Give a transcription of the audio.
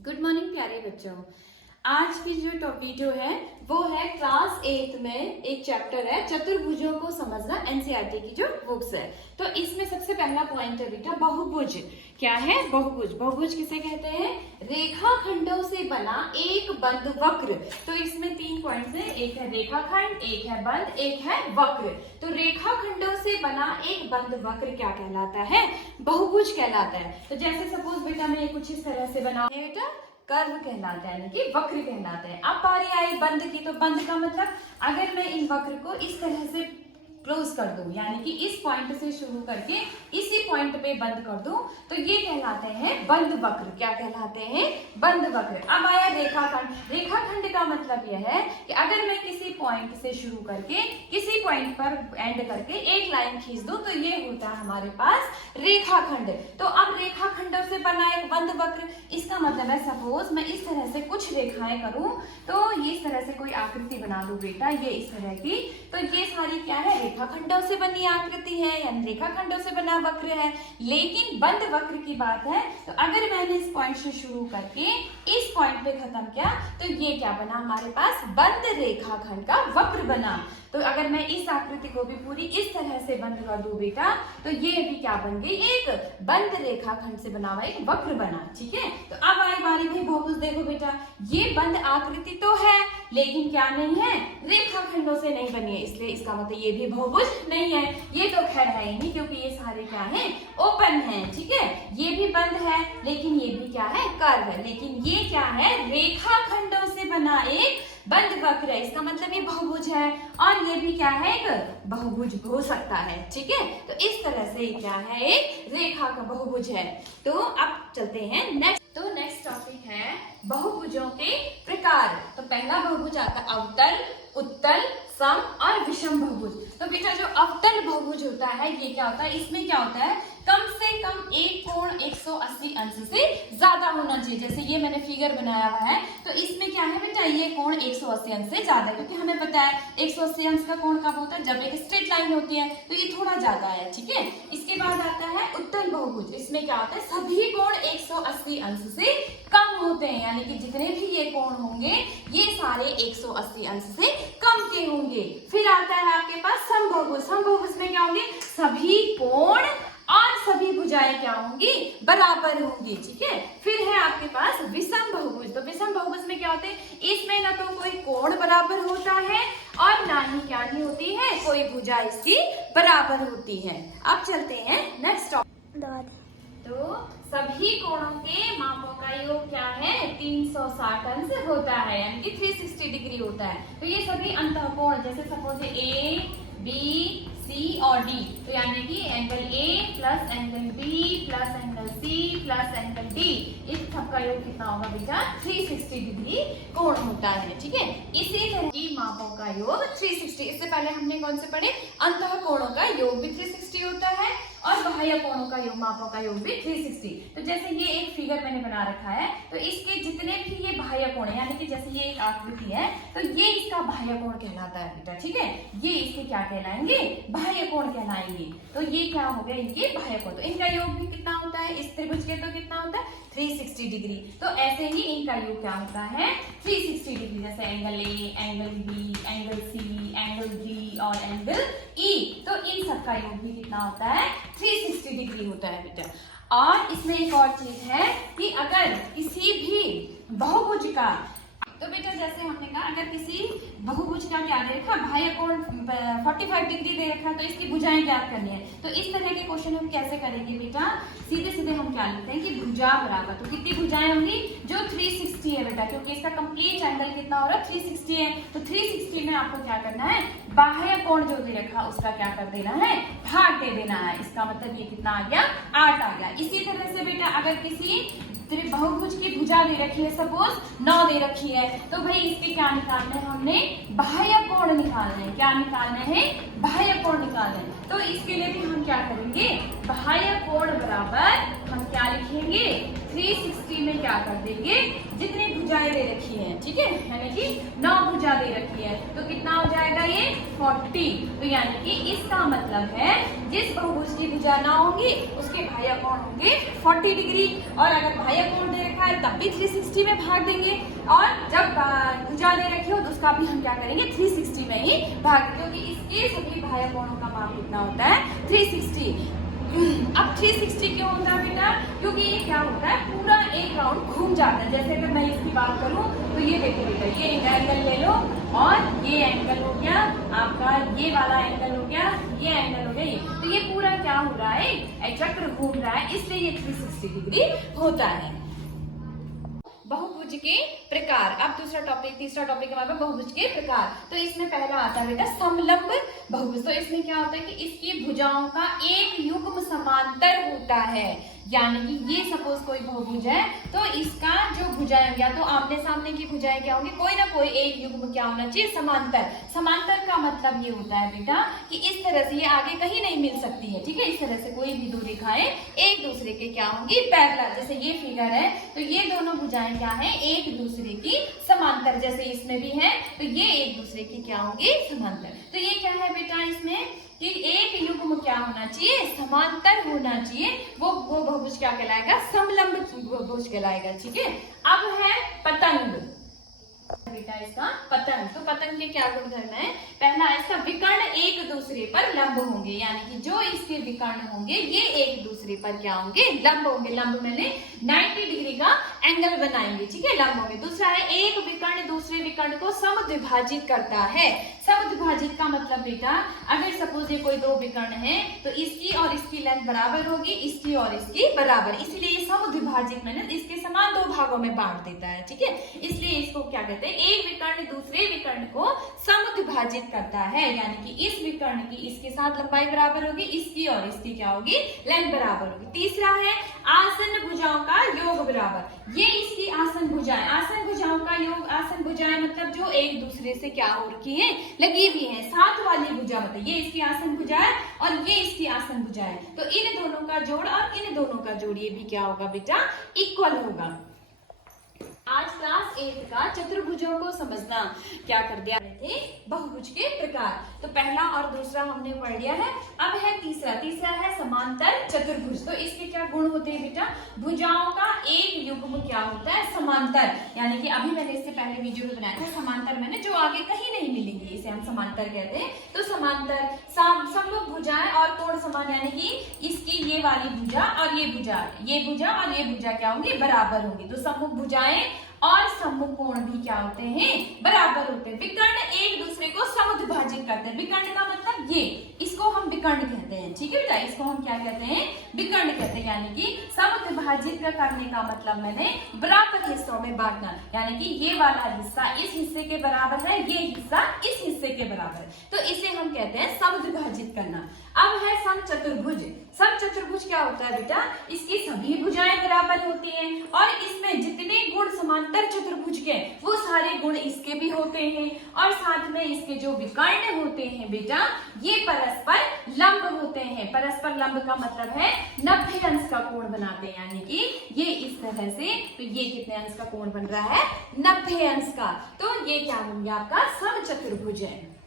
Good morning प्यारे बच्चों। आज की जो वीडियो है वो है क्लास 8 में एक चैप्टर है चतुर्भुजों को समझना, एनसीईआरटी की जो बुक्स है। तो इसमें सबसे पहला पॉइंट है बेटा बहुभुज। क्या है बहुभुज? बहुभुज किसे कहते हैं? रेखाखंडों से बना एक बंद वक्र। तो इसमें 3 पॉइंट्स हैं, एक है रेखाखंड, एक है बंद, एक है वक्र। तो रेखाखंडों से बना एक बंद वक्र क्या कहलाता है? बहुभुज कहलाता है। तो जैसे सपोज बेटा मैं कुछ इस तरह से बना है बेटा, कर्व कहलाता है, यानी कि वक्र कहलाता है। अब बारी आई बंद की, तो बंद का मतलब अगर मैं इन वक्र को इस तरह से क्लोज कर दूं, यानी कि इस पॉइंट से शुरू करके इसी पॉइंट पे बंद कर दूं, तो ये कहलाते हैं बंद वक्र। क्या कहलाते हैं? बंद वक्र। अब आया रेखाखंड। रेखाखंड का मतलब यह है कि अगर मैं किसी पॉइंट से शुरू करके किसी पॉइंट पर एंड करके एक लाइन खींच दूं, तो ये होता है हमारे पास रेखाखंड। तो अब रेखाखंडों से बना एक बंद वक्र, इसका मतलब है सपोज मैं इस तरह से कुछ रेखाएं करूं, तो ये इस तरह से कोई आकृति बना दूं बेटा, ये इस तरह की, तो ये सारी क्या है? रेखाखंडों से बनी आकृति है, यानी रेखाखंडों से बना वक्र है। लेकिन बंद वक्र की बात है, तो अगर मैंने इस पॉइंट से शुरू करके इस पॉइंट पे खत्म किया, तो ये क्या बना हमारे पास? बंद रेखाखंड का वक्र बना। तो अगर मैं इस आकृति को भी पूरी इस तरह से बंद कर दूं बेटा, तो ये भी क्या बन गई? एक बंद रेखाखंड से बना हुआ एक वक्र बना। ठीक है, तो अब आई बारी भाई बहुभुज। देखो बेटा, ये बंद आकृति तो है, लेकिन क्या नहीं है? रेखाखंडों से नहीं बनी है, इसलिए इसका मतलब ये भी बहुभुज नहीं है। ये तो खैर है ही नहीं, क्योंकि ये सारे क्या है? ओपन है। ठीक है, ये भी बंद है, लेकिन ये भी क्या है? कर्व है। लेकिन ये क्या है? रेखाखंडों से बना एक बंद वक्र है, इसका मतलब ये बहुभुज है। और ये भी क्या है? एक बहुभुज हो सकता है। ठीक है, तो इस तरह से क्या है? एक रेखा का बहुभुज है। तो अब चलते हैं नेक्स्ट। तो नेक्स्ट टॉपिक है बहुभुजों के प्रकार। तो पहला बहुभुज आता है अवतल, उत्तल, सम और विषम बहुभुज। तो बेटा जो अवतल बहुभुज होता है, ये क्या होता है? इसमें क्या होता है? कम से कम एक कोण 180 अंश से ज्यादा होना चाहिए। जैसे ये मैंने फिगर बनाया हुआ है, तो इसमें क्या है बेटा? ये कोण 180 अंश से ज्यादा, क्योंकि हमें पता है 180 अंश का कोण कब होता है? जब एक स्ट्रेट लाइन होती है, तो ये थोड़ा ज्यादा है। ठीक है, इसके बाद आता है उत्तल बहुभुज। इसमें क्या होता है? सभी कोण 180 अंश से कम होते हैं, यानी कि जितने भी ये कोण होंगे, ये सारे 180 अंश से कम के होंगे। फिर आता है आपके पास सम बहुभुज। सम बहुभुज में क्या होंगे? सभी कोण और सभी भुजाएं क्या होंगी? बराबर होंगी। ठीक है, फिर है आपके पास विषम बहुभुज। तो विषम बहुभुज में क्या होते हैं? इसमें ना तो कोई कोण बराबर होता है और ना ही क्या नहीं होती है, कोई भुजा इसकी बराबर होती है। अब चलते हैं नेक्स्ट टॉपिक। तो सभी कोणों के मापों का योग क्या है? 360 अंश होता है, यानी कि 360 डिग्री होता है। तो ये सभी अंतःकोण, जैसे सपोज ए, बी, सी और डी, तो यानी कि angle A plus angle B plus angle C plus angle D, इस सब का योग कितना होगा बेटा? 360 डिग्री कोण होता है। ठीक है, इसी तरह की मापों का योग 360। इससे पहले हमने कौन से पढ़े? अंतःकोणों का योग भी 360 होता है और बाह्य कोणों का योग, मापों का योग भी 360। तो जैसे ये एक फिगर मैंने बना रखा है, तो इसके जितने भी ये बाह्य कोण है, यानी कि जैसे ये एक आकृति है, तो ये इसका बाह्य कोण कहलाता है बेटा। ठीक है, ये इसके क्या कहलाएंगे? बाह्य कोण कहलाएंगे। तो ये क्या हो गया? इनके बाह्य कोण। तो इनका योग भी कितना होता है? इस त्रिभुज के तो कितना होता है? 360 डिग्री। तो ऐसे ही इनका योग क्या होता है? 360 डिग्री। जैसे angle A, angle B, angle C, angle D और एंगल ई, तो इन सब का योग भी कितना होता है? 360 डिग्री होता है बेटा। और इसमें एक और चीज है कि अगर किसी भी बहुभुज का, तो बेटा जैसे हमने कहा अगर किसी बहुभुज का क्या दे रखा? बाह्य कोण 45 डिग्री दे रखा, तो इसकी भुजाएं ज्ञात करनी है। तो इस तरह के क्वेश्चन हम कैसे करेंगे बेटा? सीधे सीधे हम क्या लिखते हैं कि भुजा बराबर, तो कितनी भुजाएं होंगी? जो 360 है बेटा, क्योंकि इसका कंप्लीट एंगल कितना हो रहा है? 360 है। तो 360 में आपको क्या करना है? बाह्य कोण जो दे रखा उसका क्या कर देना है? भाग दे देना है। इसका मतलब ये कितना आ गया? 8 आ गया। इसी तरह से बेटा अगर किसी बहुभुज की भुजा दे रखी है, सपोज 9 दे रखी है, तो भाई इसके क्या निकालना है? हमने बाह्य कोण निकालना है। क्या निकालना है? बाह्य कोण निकालना है। तो इसके लिए भी हम क्या करेंगे? बाह्य कोण बराबर हम क्या लिखेंगे? 360 में क्या कर देंगे, जितनी भुजाएं दे रखी है, ठीक है, यानी कि 9 भुजा दे रखी है, तो कितना हो जाएगा ये 40। तो यानी कि इसका मतलब है जिस बहुभुज की भुजा ना होगी उसके बाह्य कोण होंगे 40 डिग्री, और अगर बाह्य कोण दे रखा है तब भी 360 में भाग देंगे, और जब भुजा दे रखी हो तो उसका भी हम क्या करेंगे 360 में ही भाग देंगे, क्योंकि इसके सभी बाह्य कोणों का माप कितना होता है 360। अब 360 क्यों होता है बेटा, क्योंकि ये क्या होता है पूरा एक राउंड घूम जाता है। जैसे अगर मैं इसकी बात करूं तो ये देखो बेटा, ये एंगल ले लो और ये एंगल हो गया आपका, ये वाला एंगल हो गया, ये एंगल हो गया, ये तो ये पूरा क्या हो रहा है, चक्र घूम रहा है, इसलिए ये 360 डिग्री होता है। बहुभुज के प्रकार। अब दूसरा टॉपिक, तीसरा टॉपिक हमारे बहुभुज के प्रकार। तो इसमें पहला आता है बेटा समलंब बहुभुज। तो इसमें क्या होता है कि इसकी भुजाओं का एक युग्म समांतर होता है, यानी कि ये सपोज कोई बहुभुज है तो इसका जो भुजाएं होंगी, या तो आमने सामने की भुजाएं क्या होंगी, कोई ना कोई एक युग्म क्या होना चाहिए समांतर। समांतर का मतलब ये होता है बेटा कि इस तरह से ये आगे कहीं नहीं मिल सकती है, ठीक है, इस तरह से कोई भी दो रेखाएं एक दूसरे के क्या होंगी पैरेलल। जैसे ये फिगर है तो ये दोनों भुजाएं क्या है एक दूसरे की समांतर, जैसे इसमें भी है तो ये एक दूसरे की क्या होंगी समांतर। तो ये क्या है बेटा इसमें कि एक युग्म क्या होना चाहिए समांतर होना चाहिए, वो बहुभुज क्या कहलाएगा समलंब बहुभुज कहलाएगा, ठीक है। अब है पतंग बेटा, इसका पतंग। तो पतंग के क्या गुणधर्म है, पहला इसका विकर्ण एक दूसरे पर लंब होंगे, यानी कि जो इसके विकर्ण होंगे ये एक दूसरे पर क्या होंगे लंब होंगे। लंब मैंने 90 डिग्री का एंगल बनाएंगे, ठीक है, लंब होंगे। दूसरा है एक विकर्ण दूसरे विकर्ण को समद्विभाजित करता है। समद्विभाजित का मतलब बेटा अगर सपोज ये कोई दो विकर्ण है तो इसकी और इसकी लेंथ बराबर होगी, इसकी और इसकी बराबर, इसलिए ये समद्विभाजित मैंने इसके समान दो भागों में बांट देता है, ठीक है, इसलिए इसको क्या कहते हैं एक विकर्ण दूसरे विकर्ण को समद्विभाजित करता है, यानी कि इस विकर्ण की इसके साथ लंबाई बराबर होगी, इसकी और इसकी क्या होगी लेंथ बराबर होगी। तीसरा है आसन भुजाओं का योग बराबर। ये इसकी आसन भुजाएं, आसन भुजाओं का योग, आसन भुजाएं मतलब जो एक दूसरे से क्या हो रखी है लगी हुई है, साथ वाली भुजा मतलब ये इसकी आसन भुजा है और ये इसकी आसन भुजा है, तो इन दोनों का जोड़ और इन दोनों का जोड़ ये भी क्या होगा बेटा इक्वल होगा। आज क्लास 8 का चतुर्भुजों को समझना क्या कर दिया थे बहुभुज के प्रकार। तो पहला और दूसरा हमने पढ़ लिया है। अब है तीसरा, तीसरा है समांतर चतुर्भुज। तो इसके क्या गुण होते हैं बेटा, भुजाओं का एक युग्म क्या होता है समांतर, यानी कि अभी मैंने इससे पहले वीडियो में बनाया था समांतर मैंने जो आगे कहीं नहीं मिलेंगी इसे हम समांतर कहते हैं। तो समांतर समरूप भुजाएं और कोण समान, यानी कि इसकी ये वाली भुजा और ये भुजा, ये भुजा और ये भुजा क्या होंगी बराबर होंगी। तो सम्मुख भुजाएं और सम्मुख कोण भी क्या होते हैं बराबर होते हैं। विकर्ण एक दूसरे को समद्विभाजित करते हैं। विकर्ण का मतलब ये, इसको हम विकर्ण कहते हैं, ठीक है बेटा, इसको हम क्या कहते हैं विकर्ण कहते हैं, यानी कि समद्विभाजित करने का मतलब मैंने बराबर हिस्सों में बांटना, यानी कि ये वाला हिस्सा इस हिस्से के बराबर है, ये हिस्सा इस हिस्से के बराबर, तो इसे हम कहते हैं समद्विभाजित करना। अब है समचतुर्भुज। समचतुर्भुज क्या होता है बेटा, इसकी सभी भुजाएं बराबर होती हैं और इसमें जितने गुण समांतर चतुर्भुज के वो सारे गुण इसके भी होते हैं, और साथ में इसके जो विकर्ण होते हैं बेटा ये परस्पर लंब होते हैं। परस्पर लंब का मतलब है 90 अंश का कोण बनाते हैं, यानी कि ये इस तरह से, तो ये कितने अंश का कोण बन रहा है 90 अंश का, तो ये क्या बन गया आपका समचतुर्भुज है।